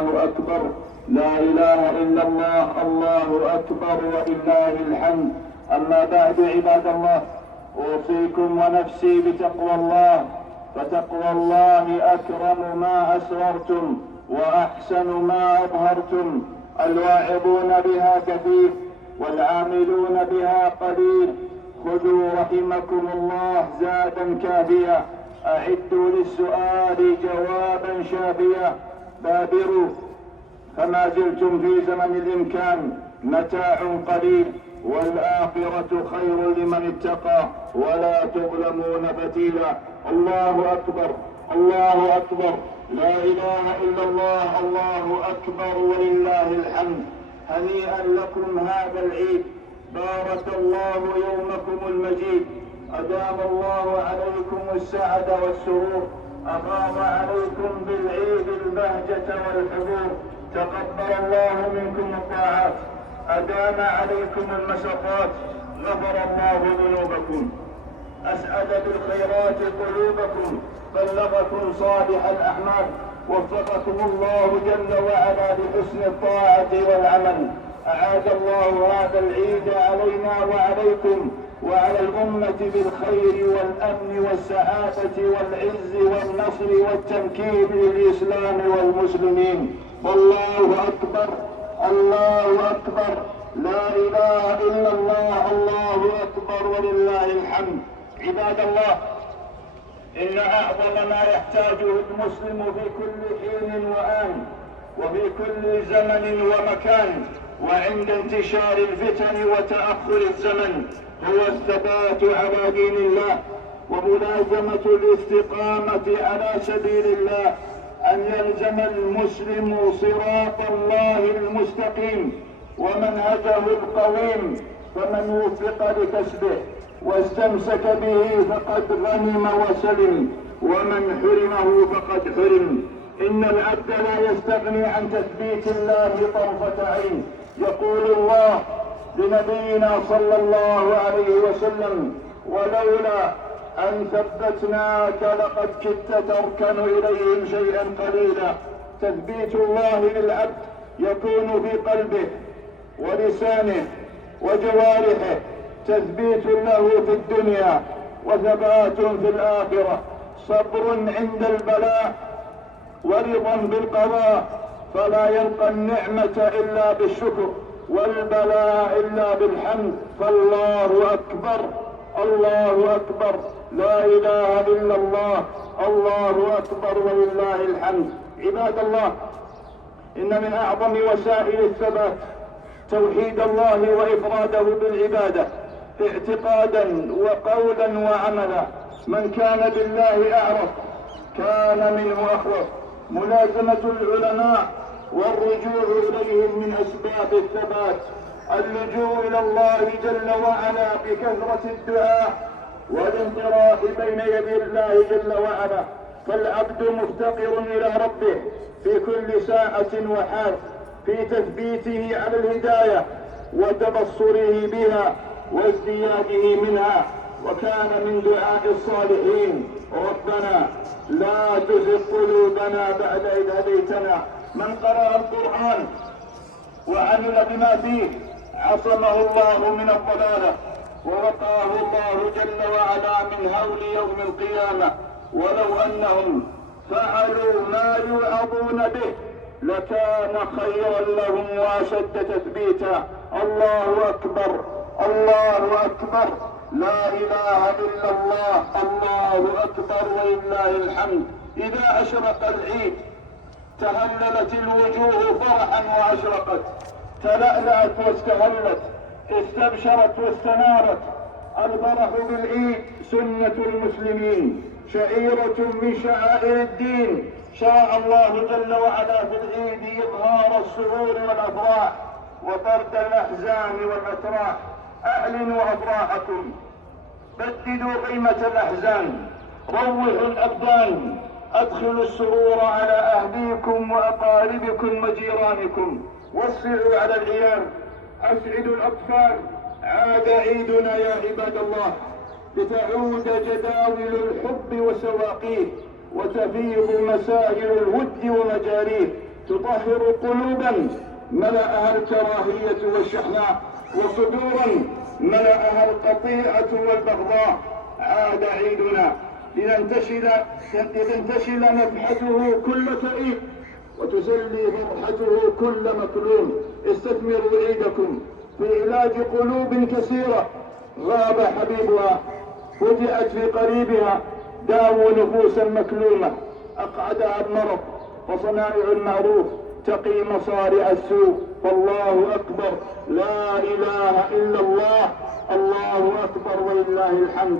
الله أكبر، لا إله إلا الله، الله أكبر ولله الحمد. أما بعد عباد الله، أوصيكم ونفسي بتقوى الله، فتقوى الله أكرم ما أسررتم وأحسن ما أظهرتم. الواعظون بها كثير والعاملون بها قليل. خذوا رحمكم الله زادا كافيا، أعدوا للسؤال جوابا شافيا. بادروا فما زلتم في زمن الإمكان، متاع قليل والآخرة خير لمن اتقى، ولا تظلمون فتيلا. الله أكبر، الله أكبر، لا إله إلا الله، الله أكبر ولله الحمد. هنيئا لكم هذا العيد، بارك الله يومكم المجيد، أدام الله عليكم السعد والسرور، أفاض عليكم بالعيد البهجة والحضور، تقبل الله منكم الطاعات، أدام عليكم المشقات، غفر الله ذنوبكم، أسعد بالخيرات قلوبكم، بلغكم صالح الأعمال، وفقكم الله جل وعلا لحسن الطاعة والعمل. أعاد الله هذا العيد علينا وعليكم وعلى الأمة بالخير والأمن والسعادة والعز والنصر والتمكين للإسلام والمسلمين. والله أكبر، الله أكبر، لا إله إلا الله، الله أكبر ولله الحمد. عباد الله، إن أعظم ما يحتاجه المسلم في كل حين وآن وفي كل زمن ومكان وعند انتشار الفتن وتأخر الزمن هو الثبات على دين الله وملازمة الاستقامة على سبيل الله، أن يلزم المسلم صراط الله المستقيم ومنهجه القويم، فمن وفق لكسبه واستمسك به فقد غنم وسلم، ومن حرمه فقد حرم. إن العبد لا يستغني عن تثبيت الله طرفة عين. يقول الله لنبينا صلى الله عليه وسلم: ولولا أن ثبتناك لقد كدت تركن إليهم شيئا قليلا. تثبيت الله للعبد يكون في قلبه ولسانه وجوارحه، تثبيت له في الدنيا وثبات في الآخرة، صبر عند البلاء ورضا بالقضاء، فلا يلقى النعمة إلا بالشكر والبلاء إلا بالحمد. فالله أكبر، الله أكبر، لا إله إلا الله، الله أكبر ولله الحمد. عباد الله، إن من أعظم وسائل الثبات توحيد الله وإفراده بالعبادة اعتقادا وقولا وعملا. من كان بالله أعرف كان منه أخوف. ملازمة العلماء والرجوع إليهم من أسباب الثبات. اللجوء إلى الله جل وعلا بكثرة الدعاء والانطراح بين يدي الله جل وعلا، فالعبد مفتقر إلى ربه في كل ساعة وحال، في تثبيته على الهداية وتبصره بها وازدياده منها. وكان من دعاء الصالحين: ربنا لا تزغ قلوبنا بعد إذ هديتنا. من قرأ القرآن وعمل بما فيه عصمه الله من الضلالة ووقاه الله جل وعلا من هول يوم القيامة. ولو أنهم فعلوا ما يوعظون به لكان خيرا لهم واشد تثبيتا. الله أكبر، الله أكبر، لا إله إلا الله، الله أكبر ولله الحمد. إذا أشرق العيد تهللت الوجوه فرحا وأشرقت، تلألأت واستهلت، استبشرت واستنارت. الفرح بالعيد سنة المسلمين، شعيرة من شعائر الدين. شرع الله جل وعلا في العيد إظهار السرور والأفراح وطرد الأحزان والأتراح. أعلنوا أفراحكم، بددوا قيمة الأحزان، روحوا الأبدان، أدخلوا السرور على أهليكم وأقاربكم وجيرانكم، وسعوا على العيال، أسعدوا الأطفال. عاد عيدنا يا عباد الله، لتعود جداول الحب وسواقيه، وتفيض مسائل الود ومجاريه. تطهر قلوبا ملأها الكراهية والشحناء، وصدورا ملأها القطيعة والبغضاء. عاد عيدنا لتنتشل نفحته كل كئيب، وتزلي فرحته كل مكلوم. استثمروا عيدكم في علاج قلوب كثيرة غاب حبيبها، فجأت في قريبها. داووا نفوسا مكلومة أقعدها المرض، وصنائع المعروف تقي مصارع السوء. فالله أكبر، لا إله إلا الله، الله أكبر ولله الحمد.